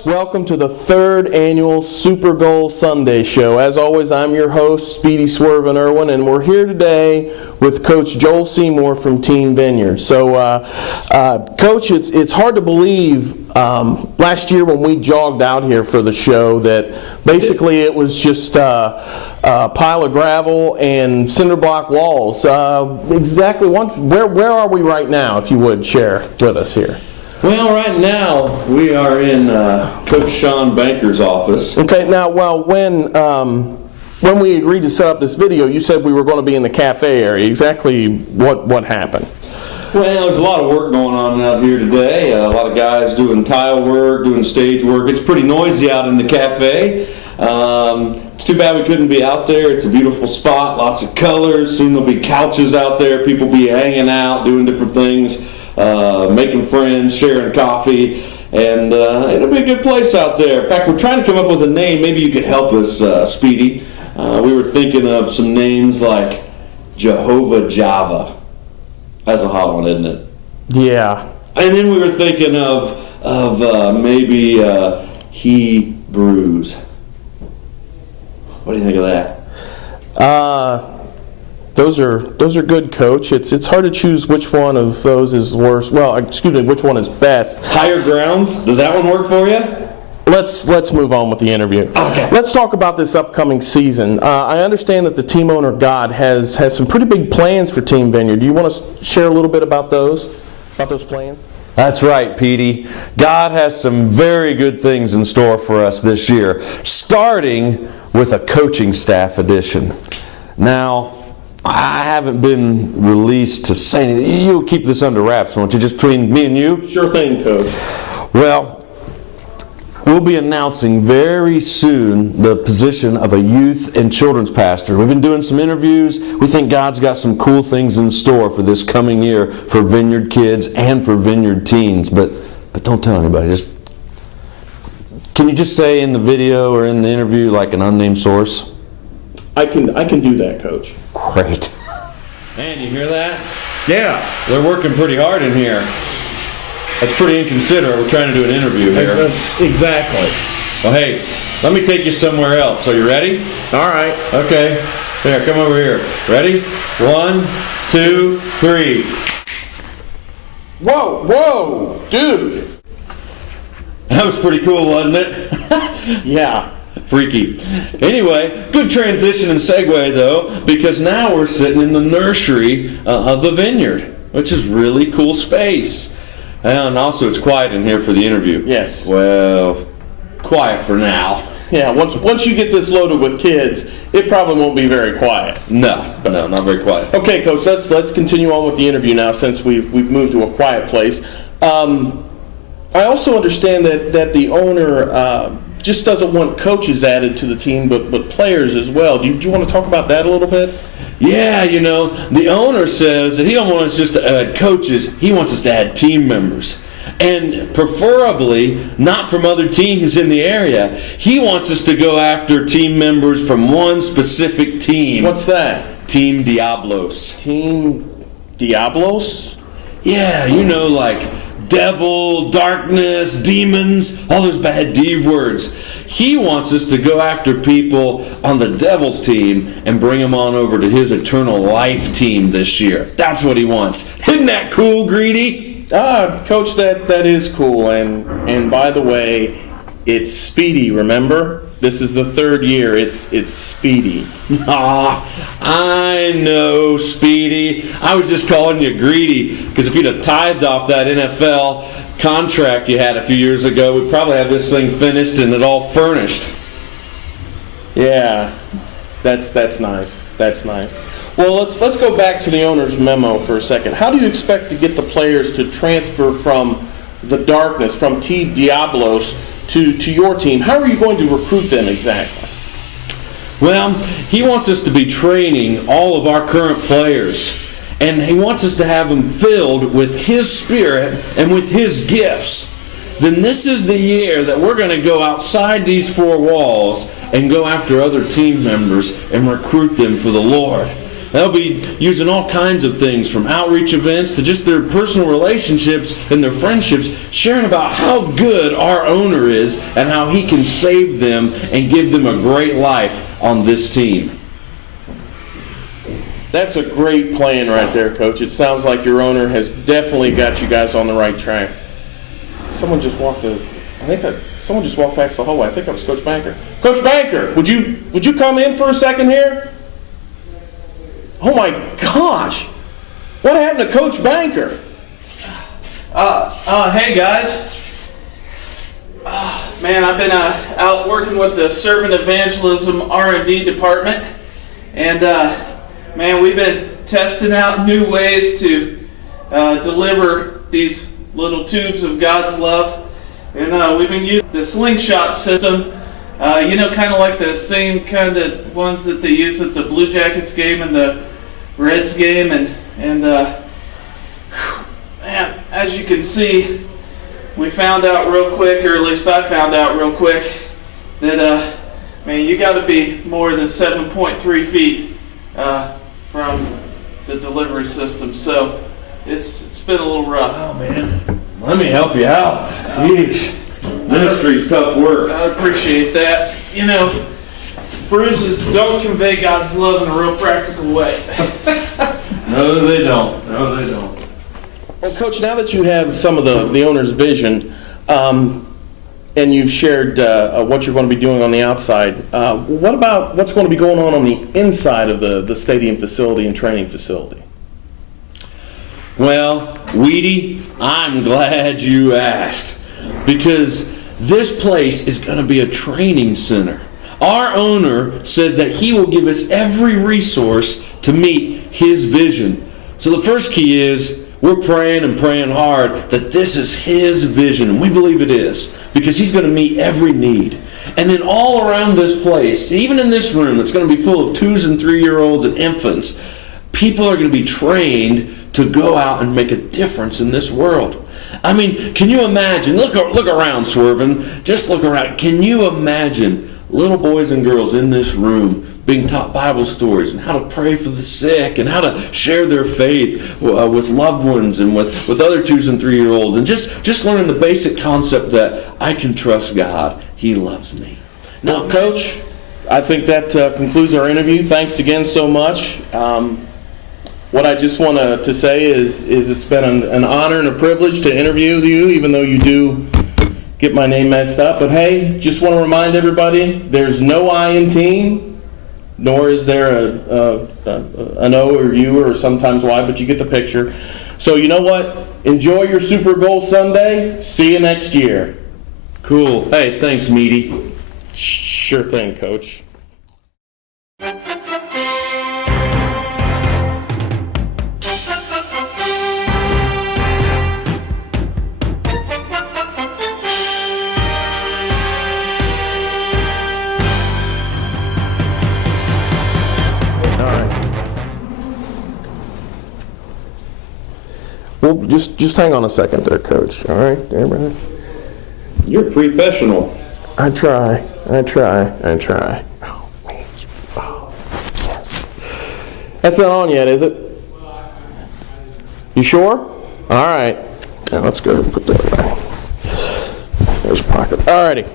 folks. Welcome to the third annual Super Bowl Sunday show. As always, I'm your host, Speedy Swervin' Irwin, and we're here today with Coach Joel Seymour from Team Vineyard. So, Coach, it's hard to believe last year when we jogged out here for the show that basically it was just a pile of gravel and cinder block walls. Exactly. Where are we right now, if you would share with us here? Well, right now we are in Coach Sean Banker's office. Okay. Now, well, when we agreed to set up this video, you said we were going to be in the cafe area. Exactly what happened? Well, there's a lot of work going on out here today. A lot of guys doing tile work, doing stage work. It's pretty noisy out in the cafe. It's too bad we couldn't be out there. It's a beautiful spot, lots of colors. Soon there'll be couches out there. People be hanging out, doing different things. Making friends, sharing coffee, and it'll be a good place out there. In fact, we're trying to come up with a name. Maybe you could help us, Speedy. We were thinking of some names like Jehovah Java. That's a hot one, isn't it? Yeah. And then we were thinking of maybe Hebrews. What do you think of that? Those are good, Coach. It's hard to choose which one of those is worse. Well, excuse me, which one is best. Higher Grounds. Does that one work for you? Let's move on with the interview. Okay. Let's talk about this upcoming season. I understand that the team owner, God, has some pretty big plans for Team Vineyard. Do you want to share a little bit about those plans? That's right, Petey. God has some very good things in store for us this year, starting with a coaching staff addition. Now, I haven't been released to say anything. You'll keep this under wraps, won't you? Just between me and you? Sure thing, Coach. Well, we'll be announcing very soon the position of a youth and children's pastor. We've been doing some interviews. We think God's got some cool things in store for this coming year for Vineyard kids and for Vineyard teens. But don't tell anybody. Can you just say in the video or in the interview like an unnamed source? I can do that, Coach. Great. Man, you hear that? Yeah. They're working pretty hard in here. That's pretty inconsiderate. We're trying to do an interview here. Exactly. Well, hey, let me take you somewhere else. Are you ready? All right. Okay. Here, come over here. Ready? 1, 2, 3. Whoa, dude. That was pretty cool, wasn't it? Yeah. Freaky. Anyway, good transition and segue, though, because now we're sitting in the nursery of the Vineyard, which is really cool space. And also, it's quiet in here for the interview. Yes. Well, quiet for now. Yeah, once you get this loaded with kids, it probably won't be very quiet. No, not very quiet. Okay, Coach, let's continue on with the interview now since we've moved to a quiet place. I also understand that the owner just doesn't want coaches added to the team, but players as well. Do you want to talk about that a little bit? Yeah, the owner says that he don't want us just to add coaches, he wants us to add team members. And preferably not from other teams in the area. He wants us to go after team members from one specific team. What's that? Team Diablos. Team Diablos? Yeah, like devil, darkness, demons, all those bad D words. He wants us to go after people on the devil's team and bring them on over to his eternal life team this year. That's what he wants. Isn't that cool, Greedy? Coach, that is cool. And by the way, it's Speedy, remember? This is the third year. It's Speedy. I know, Speedy. I was just calling you Greedy because if you'd have tithed off that NFL contract you had a few years ago, we'd probably have this thing finished and it all furnished. Yeah, that's nice. That's nice. Well, let's go back to the owner's memo for a second. How do you expect to get the players to transfer from the darkness, from Team Diablos, to your team? How are you going to recruit them exactly? Well, he wants us to be training all of our current players, and he wants us to have them filled with his spirit and with his gifts. Then this is the year that we're going to go outside these four walls and go after other team members and recruit them for the Lord. They'll be using all kinds of things, from outreach events to just their personal relationships and their friendships, sharing about how good our owner is and how he can save them and give them a great life on this team. That's a great plan right there, Coach. It sounds like your owner has definitely got you guys on the right track. Someone just walked past the hallway. I think that was Coach Banker. Coach Banker, would you come in for a second here? Oh my gosh! What happened to Coach Banker? Hey guys. Man, I've been out working with the Servant Evangelism R&D department, and man, we've been testing out new ways to deliver these little tubes of God's love. And we've been using the slingshot system, kind of like the same kind of ones that they use at the Blue Jackets game and the Reds game. And man, as you can see, we found out real quick, or at least I found out real quick, that man, you got to be more than 7.3 feet from the delivery system. So it's been a little rough. Oh man, let me help you out. Jeez. Ministry's tough work. I appreciate that. Bruises don't convey God's love in a real practical way. No, they don't. No, they don't. Well, Coach, now that you have some of the owner's vision, and you've shared what you're going to be doing on the outside, what about what's going to be going on the inside of the stadium facility and training facility? Well, Weedy, I'm glad you asked, because this place is going to be a training center. Our owner says that he will give us every resource to meet his vision. So the first key is we're praying and praying hard that this is his vision, and we believe it is, because he's going to meet every need. And then all around this place, even in this room that's going to be full of 2- and 3-year-olds and infants, people are going to be trained to go out and make a difference in this world. I mean, can you imagine? Look around, Swervin. Just look around. Can you imagine little boys and girls in this room being taught Bible stories and how to pray for the sick and how to share their faith with loved ones and with other 2- and 3-year-olds, and just learning the basic concept that I can trust God. He loves me. Now, Coach, I think that concludes our interview. Thanks again so much. What I just want to say is it's been an honor and a privilege to interview you, even though you do get my name messed up. But hey, just want to remind everybody, there's no I in team, nor is there an O or U or sometimes Y, but you get the picture. So you know what? Enjoy your Super Bowl Sunday. See you next year. Cool. Hey, thanks, Meaty. Sure thing, Coach. Well, just hang on a second there, Coach. All right, everybody? You're professional. I try. Oh, man. Oh, yes. That's not on yet, is it? You sure? All right. Now let's go ahead and put that away. There's a pocket. All righty.